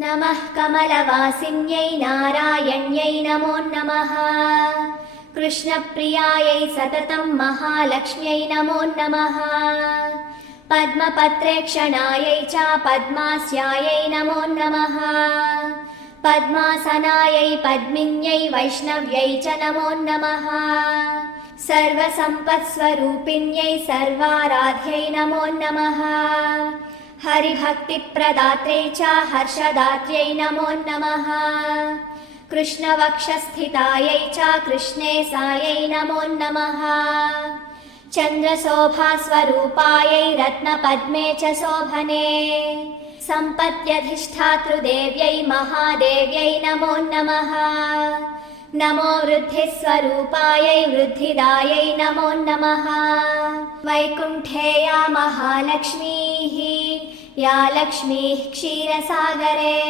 नमः कमलवासिन्यै नारायण्यै नमो नमः। कृष्णप्रियायै सततं महालक्ष्म्यै नमो नमः। पद्मपत्रेक्षणायै च पद्मास्यायै नमो नमः। पद्मासनायै पद्मिन्यै वैष्णव्यै च नमो नमः। सर्वसम्पत्स्वरूपिण्यै सर्वाराध्यै नमो नमः। हरिभक्तिप्रदात्रै च हर्षदात्र्यै नमो नमः। कृष्णवक्षस्थितायै च कृष्णेशायै नमो नमः। चन्द्रशोभास्वरूपायै रत्नपद्मे च शोभने सम्पत्यधिष्ठातृदेव्यै महादेव्यै नमो नमः। नमो वृद्धिस्वरूपायै वृद्धिदायै नमो नमः। वैकुण्ठे या महालक्ष्मीः या लक्ष्मीः क्षीरसागरे